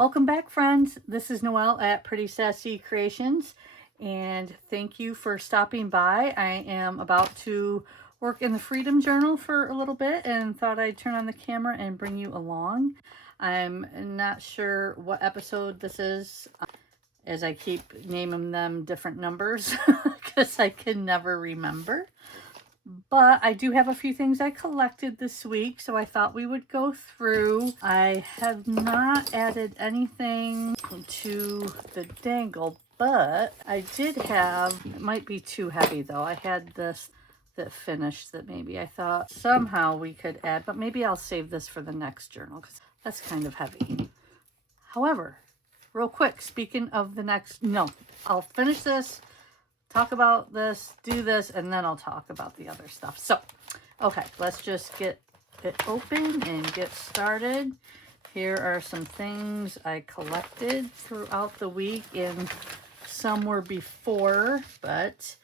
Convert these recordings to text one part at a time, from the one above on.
Welcome back, friends. This is Noelle at Pretty Sassy Creations, and thank you for stopping by. I am about to work in the Freedom Journal for a little bit and thought I'd turn on the camera and bring you along. I'm not sure what episode this is, as I keep naming them different numbers because I can never remember. But I do have a few things I collected this week, so I thought we would go through. I have not added anything to the dangle, but I did have, it might be too heavy though. I had this that finished that maybe I thought somehow we could add, but maybe I'll save this for the next journal because that's kind of heavy. However, real quick, speaking of the next, no, I'll finish this, talk about this, do this, and then I'll talk about the other stuff. So, okay, let's just get it open and get started. Here are some things I collected throughout the week, and some were before, but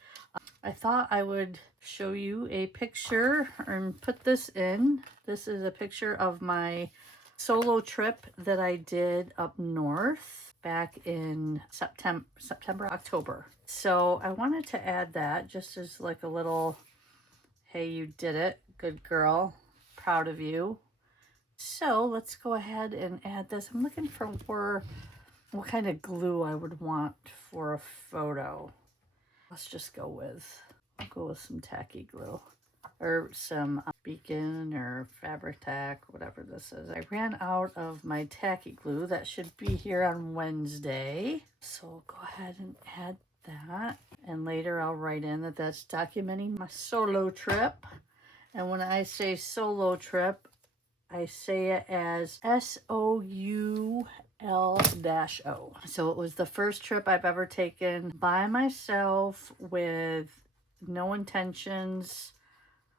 I thought I would show you a picture and put this in. This is a picture of my solo trip that I did up north back in September, October. So I wanted to add that just as like a little, hey, you did it, good girl, proud of you. So let's go ahead and add this. I'm looking for what kind of glue I would want for a photo. Let's just I'll go with some tacky glue or some Beacon or Fabri-Tac, whatever this is. I ran out of my tacky glue. That should be here on Wednesday. So I'll go ahead and add that. And later I'll write in that that's documenting my solo trip. And when I say solo trip, I say it as SOUL-O. So it was the first trip I've ever taken by myself with no intentions,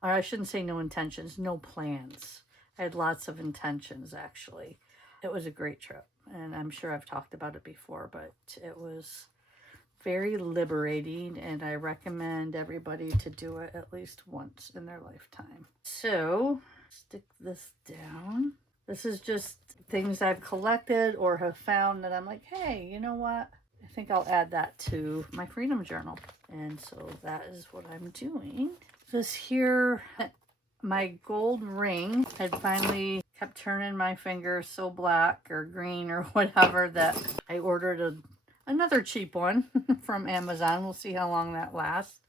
or I shouldn't say no intentions, no plans. I had lots of intentions, actually. It was a great trip, and I'm sure I've talked about it before, but it was very liberating, and I recommend everybody to do it at least once in their lifetime. So, stick this down. This is just things I've collected or have found that I'm like, hey, you know what? I think I'll add that to my Freedom Journal. And so that is what I'm doing. This here, my gold ring had finally kept turning my finger so black or green or whatever that I ordered another cheap one from Amazon. We'll see how long that lasts.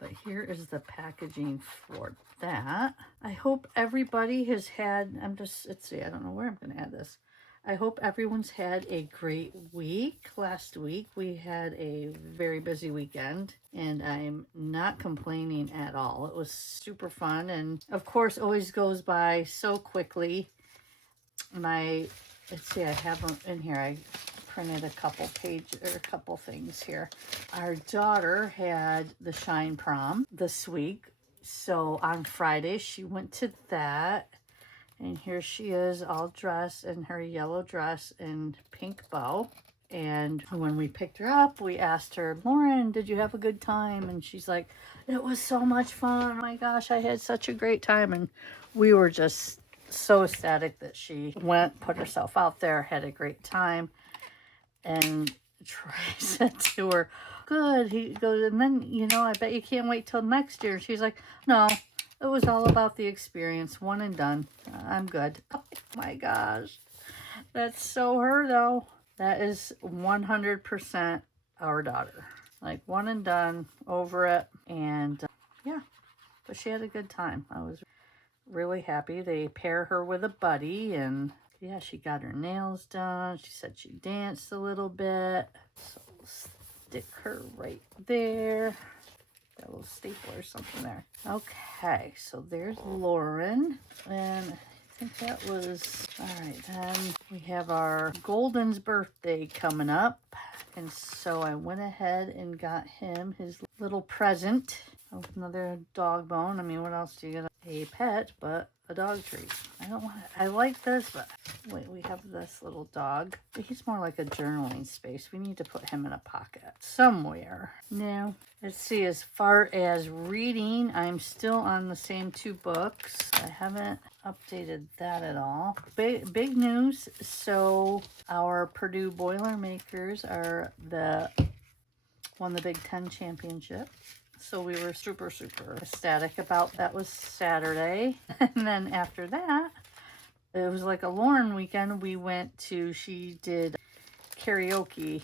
But here is the packaging for that. I hope everybody has had, let's see, I don't know where I'm going to add this. I hope everyone's had a great week. Last week we had a very busy weekend and I'm not complaining at all. It was super fun and of course always goes by so quickly. Let's see, I have them in here. I printed a couple things here. Our daughter had the Shine Prom this week. So on Friday she went to that. And here she is all dressed in her yellow dress and pink bow. And when we picked her up, we asked her, Lauren, did you have a good time? And she's like, it was so much fun. Oh my gosh, I had such a great time. And we were just so ecstatic that she went, put herself out there, had a great time. And Troy said to her, good. He goes, and then, I bet you can't wait till next year. She's like, no. It was all about the experience, one and done. I'm good. Oh my gosh. That's so her, though. That is 100% our daughter. Like, one and done, over it. And, yeah. But she had a good time. I was really happy. They pair her with a buddy. And, yeah, she got her nails done. She said she danced a little bit. So, we'll stick her right there. Got a little staple or something there. Okay, so there's Lauren. And I think that was, all right, then we have our Golden's birthday coming up. And so I went ahead and got him his little present. Oh, another dog bone. I mean, what else do you get? A pet, but a dog treat. I don't want to, I like this, but wait, we have this little dog. He's more like a journaling space. We need to put him in a pocket somewhere. Now, let's see, as far as reading, I'm still on the same 2 books. I haven't updated that at all. Big news. So our Purdue Boilermakers are won the Big Ten championship. So we were super ecstatic about that. Was Saturday. And then after that, it was like a Lauren weekend. We went to, she did karaoke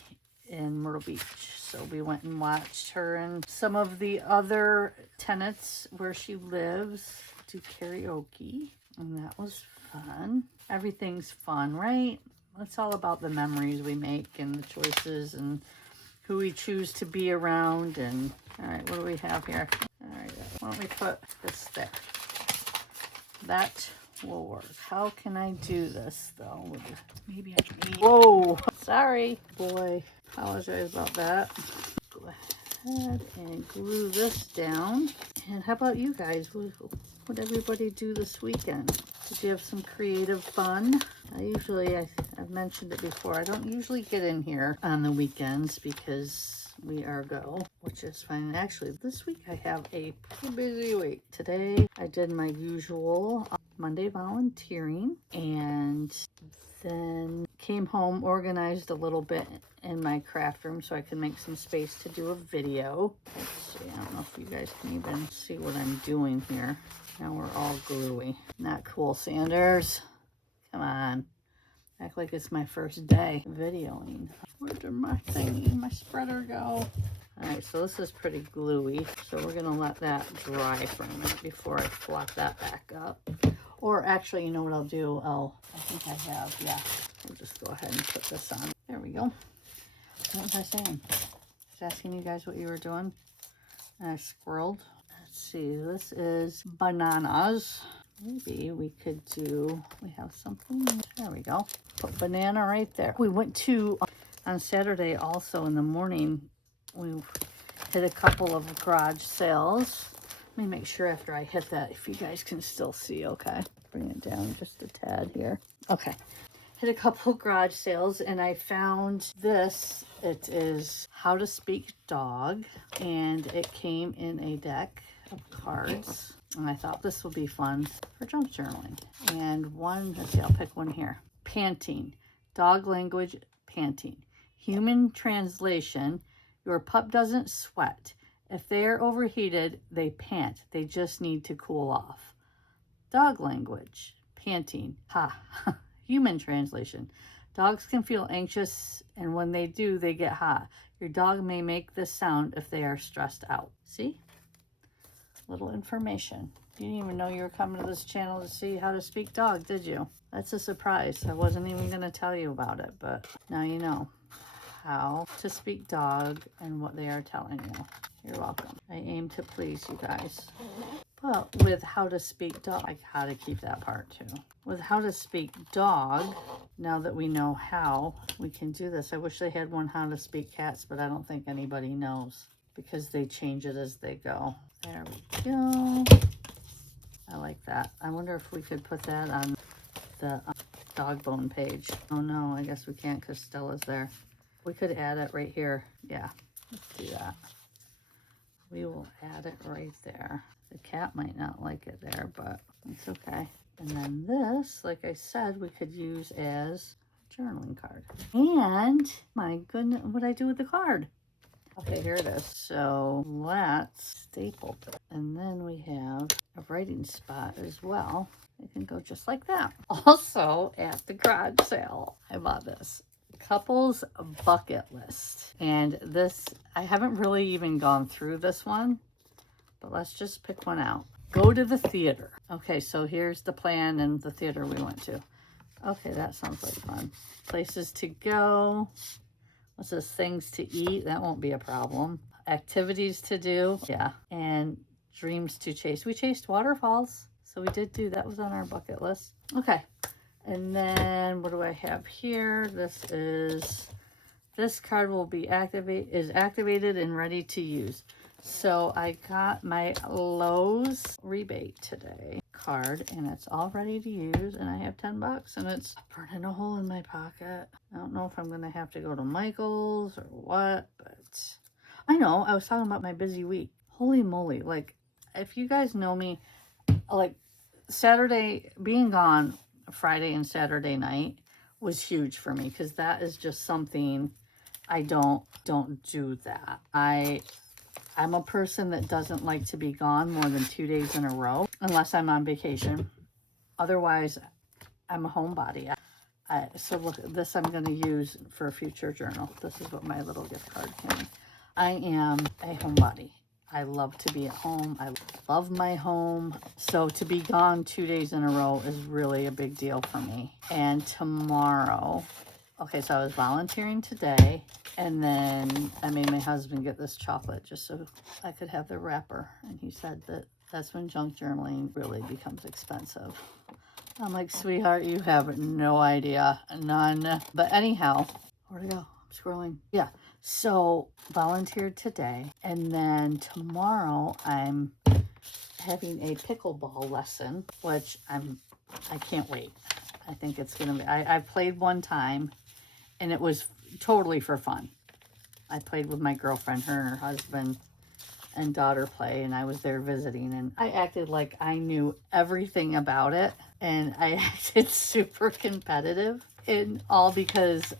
in Myrtle Beach. So we went and watched her and some of the other tenants where she lives do karaoke. And that was fun. Everything's fun, right? It's all about the memories we make and the choices and who we choose to be around. And all right, what do we have here? All right, why don't we put this there? That will work. How can I do this though? Maybe I can. Whoa, sorry, boy. Apologize about that. Go ahead and glue this down. And how about you guys? What did everybody do this weekend? Did you have some creative fun? I've mentioned it before, I don't usually get in here on the weekends because we are go, which is fine. Actually, this week I have a pretty busy week. Today I did my usual Monday volunteering and then came home, organized a little bit in my craft room so I can make some space to do a video. Let's see, I don't know if you guys can even see what I'm doing here. Now we're all gluey. Not cool, Sanders. Come on. Act like it's my first day videoing. Where did my thingy, my spreader go? Alright, so this is pretty gluey. So we're going to let that dry for a minute before I flop that back up. Or actually, you know what I'll do? I think I have, yeah. We'll just go ahead and put this on. There we go. What was I saying? I was asking you guys what you were doing. And I squirreled. Let's see, this is bananas. Maybe we could do, we have something, there we go. Put banana right there. We went to, on Saturday also in the morning, we hit a couple of garage sales. Let me make sure after I hit that, if you guys can still see, okay? Bring it down just a tad here. Okay. Hit a couple garage sales and I found this. It is How to Speak Dog and it came in a deck of cards. And I thought this would be fun for junk journaling. And one, let's see, I'll pick one here. Panting. Dog language, panting. Human translation, your pup doesn't sweat. If they are overheated, they pant. They just need to cool off. Dog language, panting. Ha. Human translation. Dogs can feel anxious, and when they do, they get hot. Your dog may make this sound if they are stressed out. See? Little information. You didn't even know you were coming to this channel to see how to speak dog, did you? That's a surprise. I wasn't even going to tell you about it, but now you know how to speak dog and what they are telling you. You're welcome. I aim to please you guys. But with How to Speak Dog, I gotta keep that part too. With How to Speak Dog, now that we know how, we can do this. I wish they had one How to Speak Cats, but I don't think anybody knows because they change it as they go. There we go. I like that. I wonder if we could put that on the dog bone page. Oh no, I guess we can't because Stella's there. We could add it right here. Yeah, let's do that. We will add it right there. The cat might not like it there, but it's okay. And then this, like I said, we could use as a journaling card. And my goodness, what'd I do with the card? Okay, here it is. So let's staple it. And then we have a writing spot as well. It can go just like that. Also at the garage sale, I bought this. Couples bucket list. And this, I haven't really even gone through this one, but let's just pick one out. Go to the theater. Okay, so here's the plan and the theater we went to. Okay, that sounds like fun. Places to go. What's this? Things to eat. That won't be a problem. Activities to do. Yeah. And dreams to chase. We chased waterfalls. So we did do, that was on our bucket list. Okay. And then what do I have here? This card will be activated and ready to use. So I got my Lowe's rebate today card, and it's all ready to use, and I have 10 bucks, and it's burning a hole in my pocket. I don't know if I'm gonna have to go to Michael's or what, but I know I was talking about my busy week. Holy moly, like, if you guys know me, like, Saturday being gone Friday and Saturday night was huge for me, because that is just something I don't do that. I'm a person that doesn't like to be gone more than 2 days in a row unless I'm on vacation. Otherwise, I'm a homebody. So look, this I'm going to use for a future journal. This is what my little gift card came. I am a homebody. I love to be at home. I love my home. So to be gone 2 days in a row is really a big deal for me. And tomorrow, okay, so I was volunteering today, and then I made my husband get this chocolate just so I could have the wrapper. And he said that that's when junk journaling really becomes expensive. I'm like, sweetheart, you have no idea. None. But anyhow, where'd it go? I'm scrolling. Yeah. So volunteered today, and then tomorrow I'm having a pickleball lesson, which I can't wait. I think it's gonna be. I played one time, and it was totally for fun. I played with my girlfriend, her and her husband and daughter play, and I was there visiting, and I acted like I knew everything about it, and I acted super competitive, and all because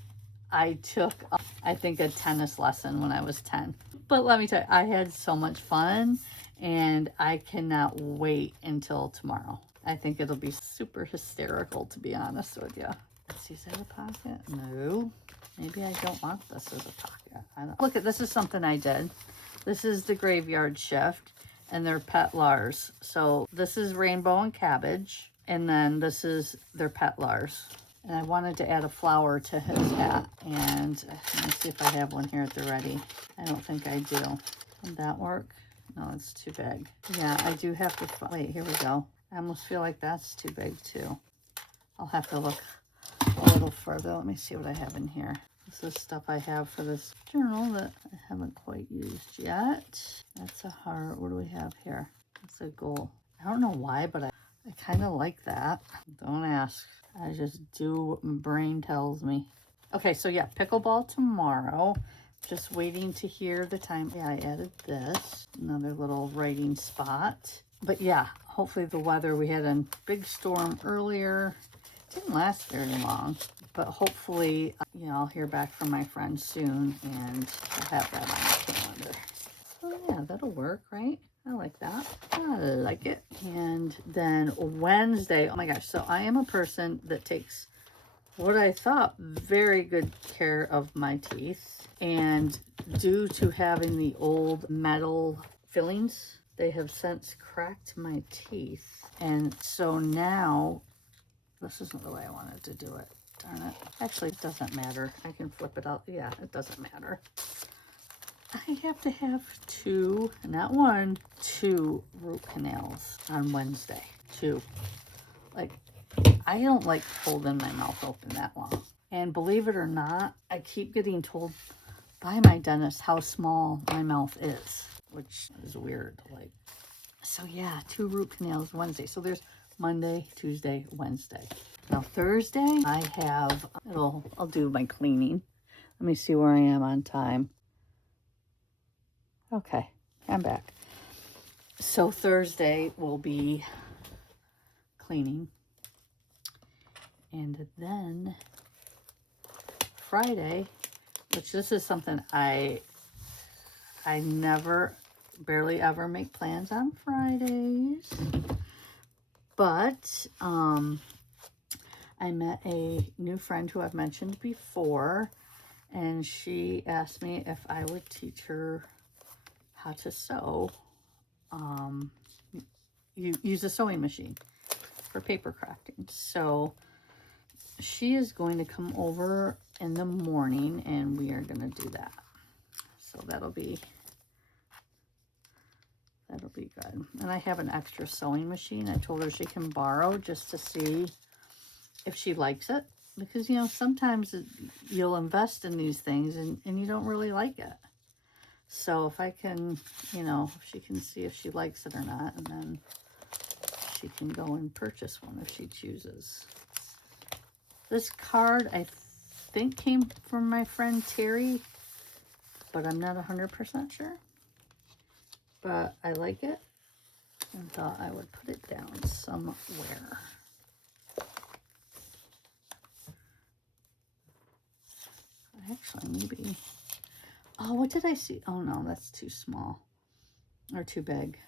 I took, I think, a tennis lesson when I was 10. But let me tell you, I had so much fun, and I cannot wait until tomorrow. I think it'll be super hysterical, to be honest with you. Let's see, is that a pocket? No. Maybe I don't want this as a pocket. I don't. Look, this is something I did. This is the Graveyard Shift, and they're Pet Lars. So this is Rainbow and Cabbage, and then this is their Pet Lars. And I wanted to add a flower to his hat, and let me see if I have one here at the ready. I don't think I do. Would that work? No, it's too big. Yeah, I do have to, wait, here we go. I almost feel like that's too big too. I'll have to look a little further. Let me see what I have in here. This is stuff I have for this journal that I haven't quite used yet. That's a heart. What do we have here? That's a goal. I don't know why, but I kind of like that. Don't ask. I just do what my brain tells me. Okay, so yeah, pickleball tomorrow. Just waiting to hear the time. Yeah, I added this. Another little writing spot. But yeah, hopefully the weather. We had a big storm earlier. Didn't last very long, but hopefully, you know, I'll hear back from my friend soon, and I'll have that on the calendar. So yeah, that'll work, right? I like that. I like it. And then Wednesday, oh my gosh, so I am a person that takes what I thought very good care of my teeth, and due to having the old metal fillings, they have since cracked my teeth, and so now this isn't the way I wanted to do it. Darn it. Actually, it doesn't matter. I can flip it out. Yeah, it doesn't matter. I have to have two, not one, two root canals on Wednesday. Two. Like, I don't like holding my mouth open that long. And believe it or not, I keep getting told by my dentist how small my mouth is, which is weird. Like, so yeah, two root canals Wednesday. So there's Monday, Tuesday, Wednesday. Now Thursday, I have, I'll do my cleaning. Let me see where I am on time. Okay, I'm back. So Thursday will be cleaning. And then Friday, which this is something I never, barely ever make plans on Fridays. But I met a new friend who I've mentioned before, and she asked me if I would teach her how to sew. You use a sewing machine for paper crafting. So she is going to come over in the morning, and we are going to do that. So that'll be good. And I have an extra sewing machine. I told her she can borrow just to see if she likes it, because, you know, sometimes you'll invest in these things and you don't really like it. So if I can, you know, she can see if she likes it or not, and then she can go and purchase one if she chooses. This card, I think, came from my friend Terry, but I'm not 100% sure. But I like it and thought I would put it down somewhere. Actually, maybe... Oh, what did I see? Oh, no, that's too small or too big.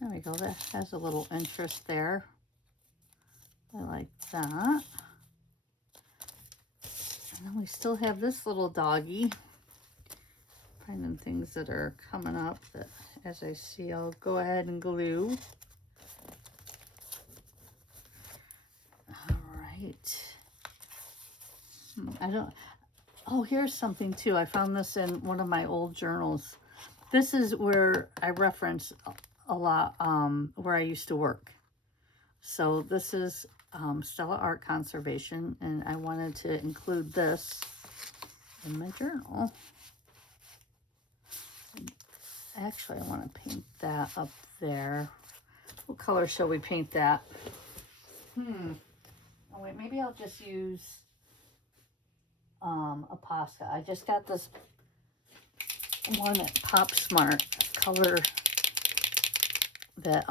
There we go. That has a little interest there. I like that. And then we still have this little doggy. Finding things that are coming up that, as I see, I'll go ahead and glue. All right. I don't... Oh, here's something too. I found this in one of my old journals. This is where I reference a lot where I used to work. So this is Stella Art Conservation, and I wanted to include this in my journal. Actually, I want to paint that up there. What color shall we paint that? Oh wait, maybe I'll just use a Posca. I just got this one at Pop Smart color that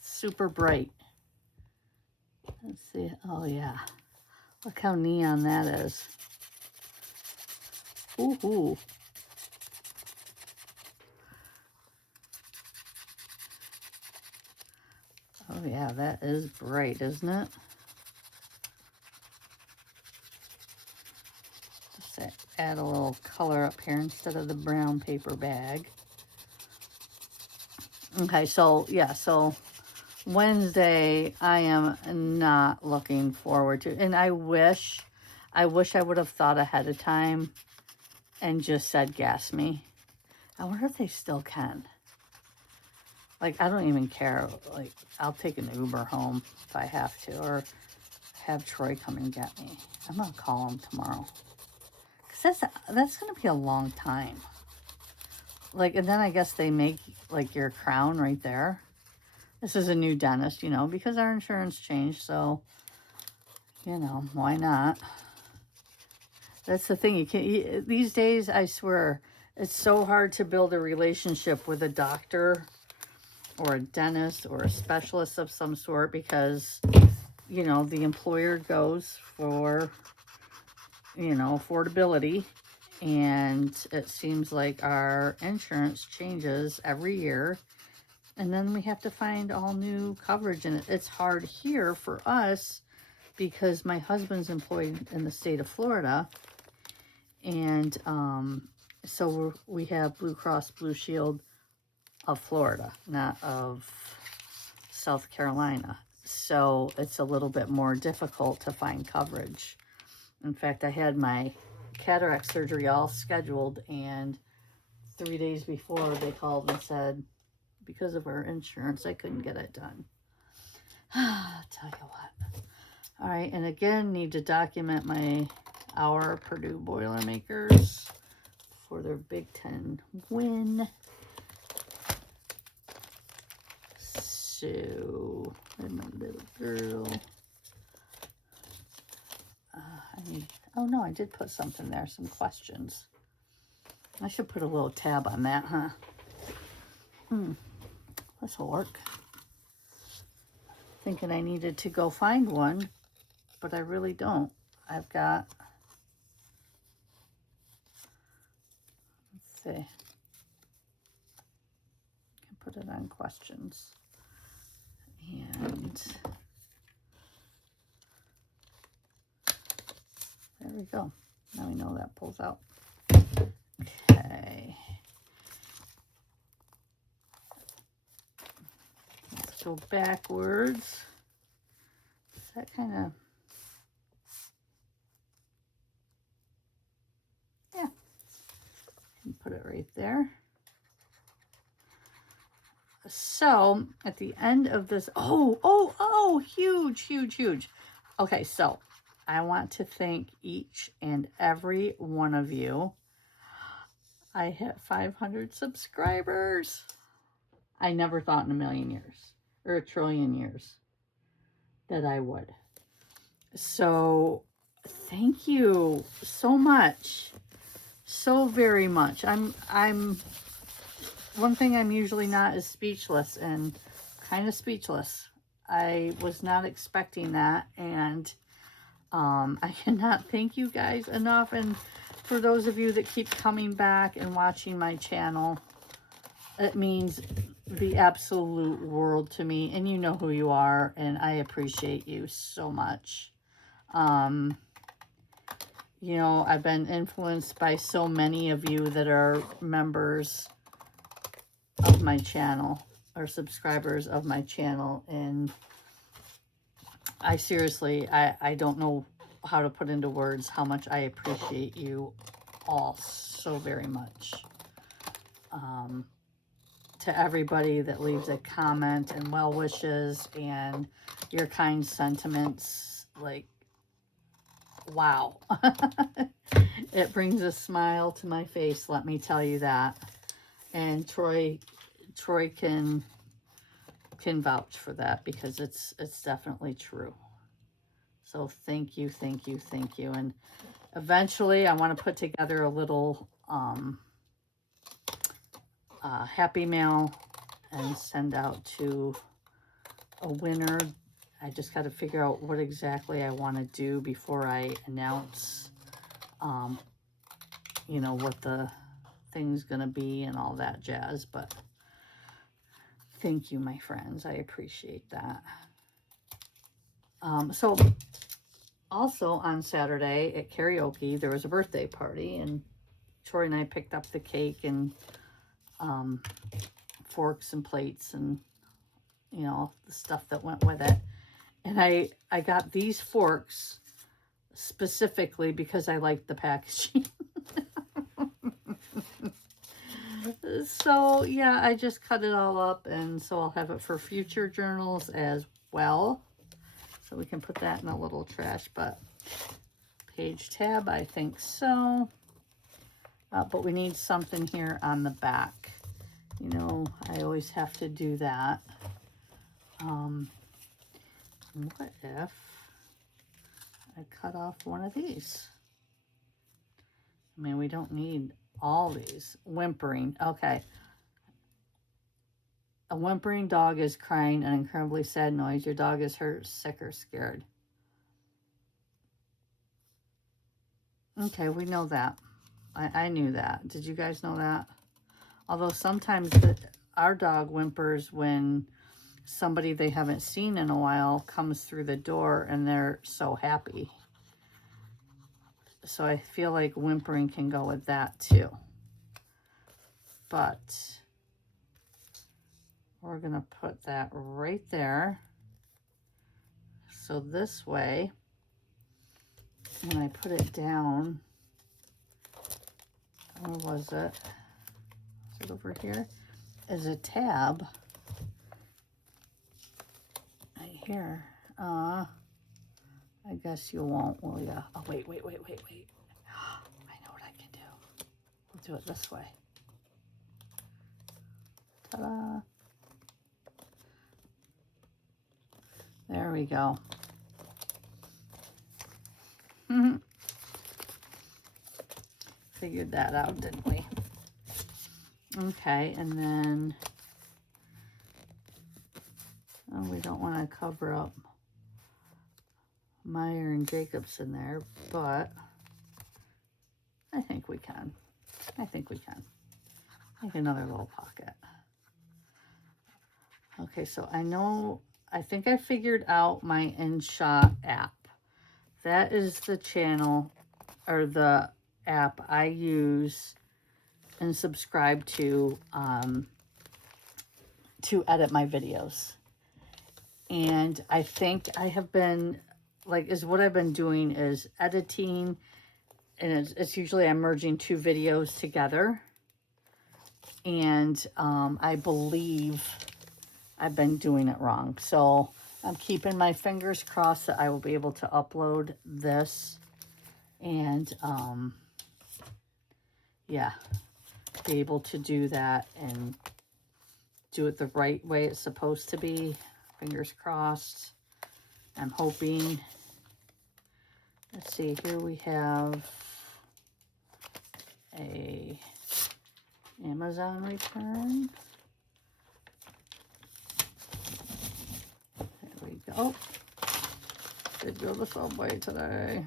super bright. Let's see. Oh yeah, look how neon that is. Ooh. Oh yeah, that is bright, isn't it? Just add a little color up here instead of the brown paper bag. Okay, so yeah, so Wednesday I am not looking forward to, and I wish I would have thought ahead of time and just said gas me. I wonder if they still can. Like, I don't even care. Like, I'll take an Uber home if I have to, or have Troy come and get me. I'm gonna call him tomorrow, because that's gonna be a long time. Like, and then I guess they make like your crown right there. This is a new dentist, you know, because our insurance changed, so you know, why not? That's the thing. These days, I swear, it's so hard to build a relationship with a doctor or a dentist or a specialist of some sort, because, you know, the employer goes for, you know, affordability, and it seems like our insurance changes every year, and then we have to find all new coverage, and it's hard here for us because my husband's employed in the state of Florida, and so we have Blue Cross Blue Shield of Florida, not of South Carolina. So it's a little bit more difficult to find coverage. In fact, I had my cataract surgery all scheduled, and 3 days before they called and said, because of our insurance, I couldn't get it done. I'll tell you what. All right, and again, need to document our Purdue Boilermakers for their Big Ten win. So, and my little girl. Oh no, I did put something there, some questions. I should put a little tab on that, huh? This will work. Thinking I needed to go find one, but I really don't. I've got, let's see. I can put it on questions. And there we go. Now we know that pulls out. Okay. Let's go backwards. Is that kind of... Yeah. And put it right there. So at the end of this, huge. Okay, so I want to thank each and every one of you I hit 500 subscribers. I never thought in a million years or a trillion years that I would. So thank you so much. So very much. I'm one thing I'm usually not is speechless, and kind of speechless. I was not expecting that, and I cannot thank you guys enough. And for those of you that keep coming back and watching my channel, it means the absolute world to me, and you know who you are, and I appreciate you so much. You know, I've been influenced by so many of you that are members of my channel or subscribers of my channel, and I seriously, I don't know how to put into words how much I appreciate you all so very much. To everybody that leaves a comment and well wishes and your kind sentiments, like, wow. It brings a smile to my face, let me tell you that. And Troy can vouch for that, because it's definitely true. So thank you, thank you, thank you. And eventually I want to put together a little happy mail and send out to a winner. I just got to figure out what exactly I want to do before I announce, you know, what the thing's going to be and all that jazz. But thank you, my friends. I appreciate that. So also on Saturday at karaoke, there was a birthday party, and Troy and I picked up the cake and forks and plates and, you know, the stuff that went with it. And I got these forks specifically because I liked the packaging. So yeah, I just cut it all up, and so I'll have it for future journals as well. So we can put that in a little trash, but page tab, I think so. But we need something here on the back. You know, I always have to do that. What if I cut off one of these? I mean, we don't need all these. Whimpering. Okay. A whimpering dog is crying an incredibly sad noise. Your dog is hurt, sick, or scared. Okay, we know that. I knew that. Did you guys know that? Although sometimes our dog whimpers when somebody they haven't seen in a while comes through the door and they're so happy. So I feel like whimpering can go with that too. But we're going to put that right there. So this way, when I put it down, where was it? Is it over here? Is a tab right here. I guess you won't, will ya? Oh, wait. I know what I can do. We'll do it this way. Ta-da. There we go. Figured that out, didn't we? Okay, and then, oh, we don't want to cover up Meyer and Jacobson there, but I think we can. Make another little pocket. Okay, so I think I figured out my InShot app. That is the channel or the app I use and subscribe to edit my videos. And I think I have been, what I've been doing is editing, and it's usually I'm merging two videos together. And I believe I've been doing it wrong. So I'm keeping my fingers crossed that I will be able to upload this. And yeah, be able to do that and do it the right way it's supposed to be. Fingers crossed. I'm hoping. Let's see, here we have a Amazon return. There we go. Did go to Subway today.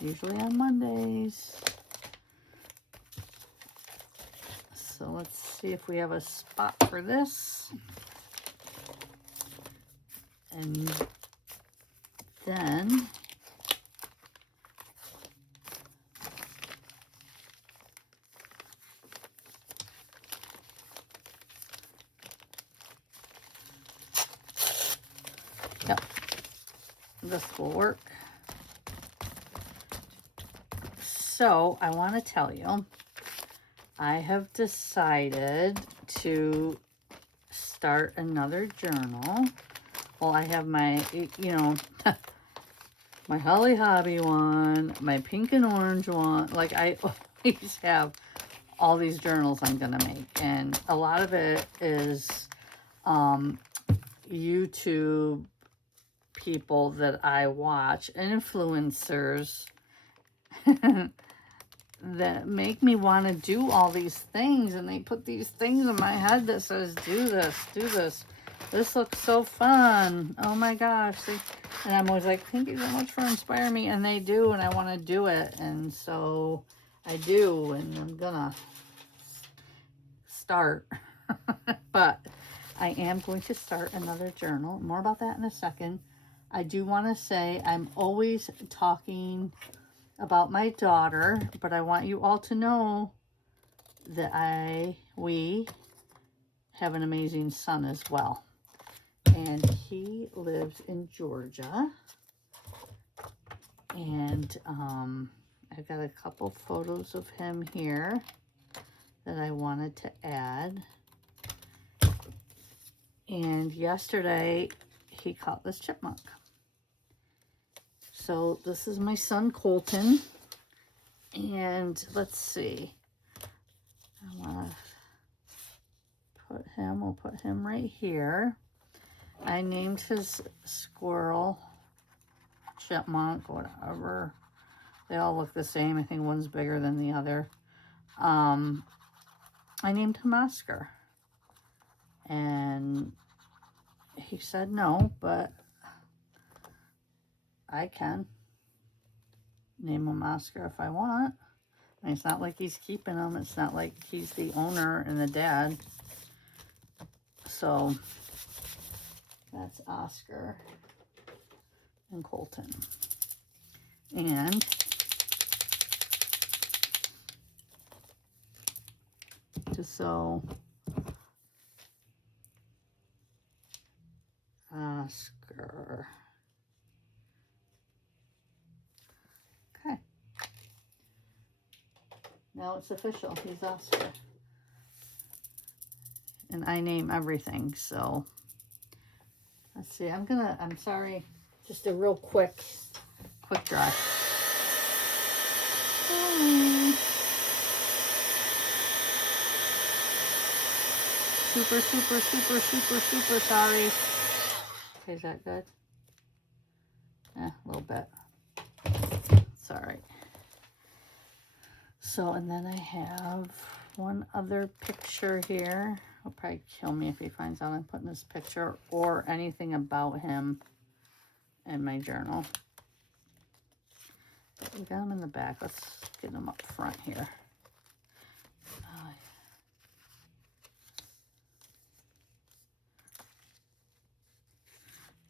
Usually on Mondays. So let's see if we have a spot for this. And then yep, this will work. So I want to tell you, I have decided to start another journal. Well, I have my, my Holly Hobby one, my pink and orange one. Like, I always have all these journals I'm going to make. And a lot of it is YouTube people that I watch, influencers that make me want to do all these things. And they put these things in my head that says, do this, do this. This looks so fun. Oh my gosh. And I'm always like, thank you so much for inspiring me. And they do, and I want to do it. And so I do, and I'm gonna start. But I am going to start another journal. More about that in a second. I do want to say I'm always talking about my daughter, but I want you all to know that we have an amazing son as well. And he lives in Georgia. And I've got a couple photos of him here that I wanted to add. And yesterday he caught this chipmunk. So this is my son Colton. And let's see. I want to we'll put him right here. I named his squirrel, chipmunk, whatever. They all look the same. I think one's bigger than the other. I named him Oscar. And he said no, but I can name him Oscar if I want. I mean, it's not like he's keeping him. It's not like he's the owner and the dad. So that's Oscar and Colton. And just so Oscar. Okay. Now it's official. He's Oscar. And I name everything, so let's see. I'm sorry, just a real quick dry. Super sorry. Okay, is that good? A little bit. Sorry. So, and then I have one other picture here. He'll probably kill me if he finds out I'm putting this picture or anything about him in my journal. But we got him in the back. Let's get him up front here.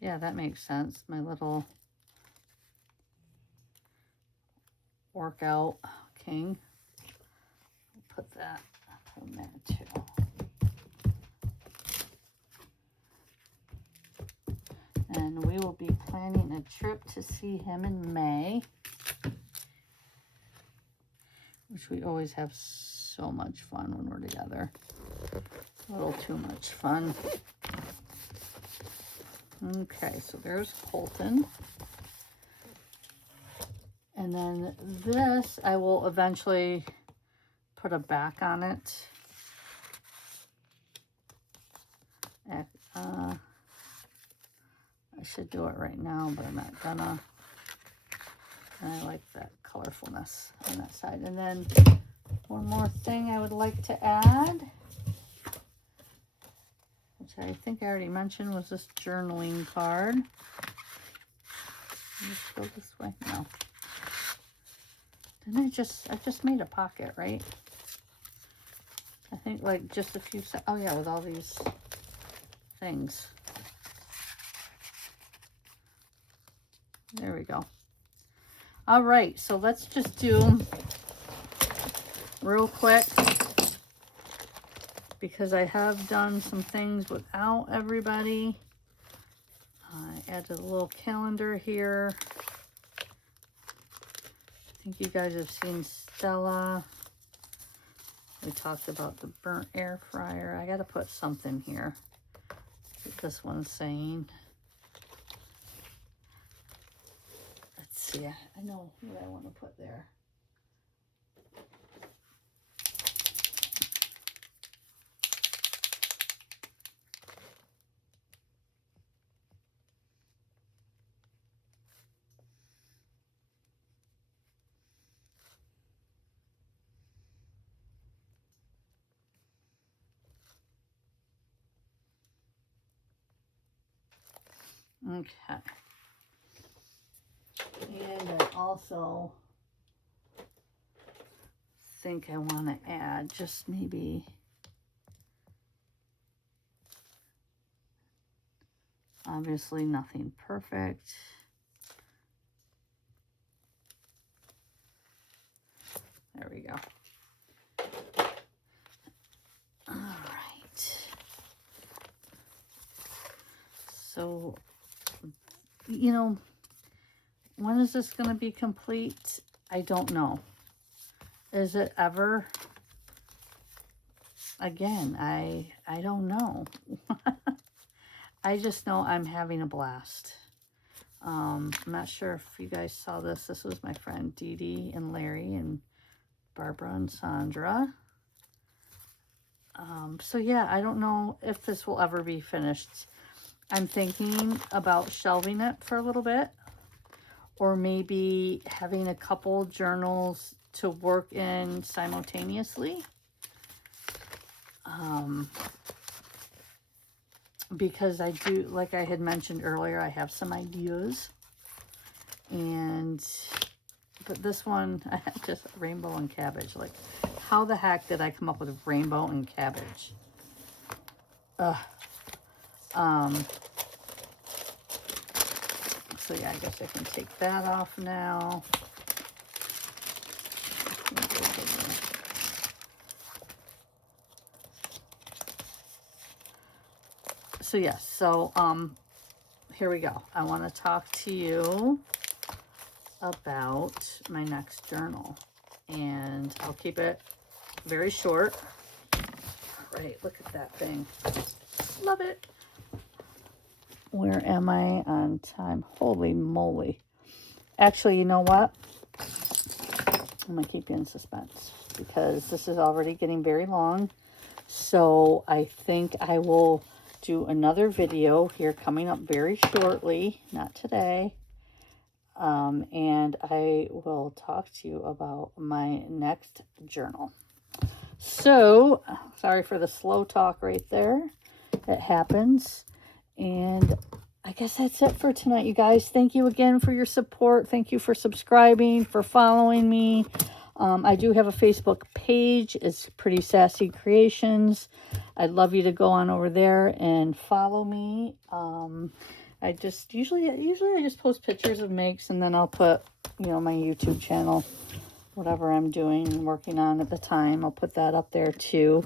Yeah, that makes sense. My little workout king. I'll put him there too. And we will be planning a trip to see him in May, which we always have so much fun when we're together. A little too much fun. Okay, so there's Colton. And then this I will eventually put a back on it. I should do it right now, but I'm not gonna. And I like that colorfulness on that side. And then one more thing I would like to add, which I think I already mentioned, was this journaling card. Let's go this way. No. Didn't I just made a pocket, right? I think like just a few, oh yeah, with all these things. There we go. All right, so let's just do real quick, because I have done some things without everybody. I added a little calendar here. I think you guys have seen Stella. We talked about the burnt air fryer. I got to put something here. What this one's saying. Let's see. I know what I want to put there. Okay. And I also think I want to add just maybe obviously nothing perfect. There we go. All right. So, you know, when is this going to be complete? I don't know. Is it ever? Again, I don't know. I just know I'm having a blast. I'm not sure if you guys saw this. This was my friend Dee Dee and Larry and Barbara and Sandra. So yeah, I don't know if this will ever be finished. I'm thinking about shelving it for a little bit, or maybe having a couple journals to work in simultaneously. Because I do, like I had mentioned earlier, I have some ideas. But this one, I had just rainbow and cabbage. Like, how the heck did I come up with rainbow and cabbage? So yeah, I guess I can take that off now. So yes, so here we go. I want to talk to you about my next journal, and I'll keep it very short. All right, look at that thing. Love it. Where am I on time? Holy moly. Actually, you know what? I'm going to keep you in suspense because this is already getting very long. So I think I will do another video here coming up very shortly, not today. And I will talk to you about my next journal. So, sorry for the slow talk right there. It happens. And I guess that's it for tonight, you guys. Thank you again for your support. Thank you for subscribing, for following me. I do have a Facebook page. It's Pretty Sassy Creations. I'd love you to go on over there and follow me. I just usually I just post pictures of makes, and then I'll put, you know, my YouTube channel, whatever I'm doing, working on at the time. I'll put that up there too.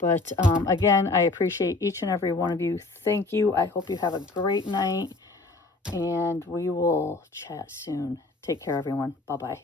But again, I appreciate each and every one of you. Thank you. I hope you have a great night, and we will chat soon. Take care, everyone. Bye-bye.